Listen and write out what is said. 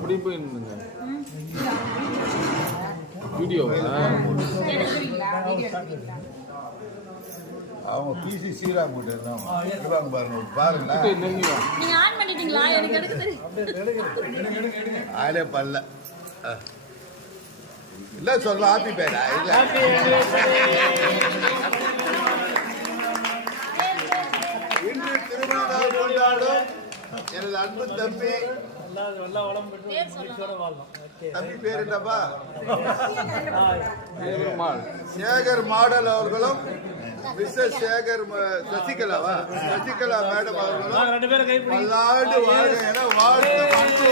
அப்படி போயிருந்துங்க வீடியோ அவங்க பிசி சீராக போட்டு இருந்தாங்க பாருங்க பாருங்க நீங்க ஆன் பண்ணிட்டீங்களா? எனக்கு எடுக்க தெரியும். ஆளே பண்ணல இல்ல சொல்ல ஹாப்பி பேரா இல்ல இன்று திருமண நாள் கொண்டாடும் எனது அன்பு தம்பி தம்பி பேர் என்னப்பா சேகர் மாடல் அவர்களும் மிஸ்டர் சேகர் சசிகலாவா சசிகலா மேடம் அவர்களும் பல்லாண்டு வாழ்க என வாழ்த்து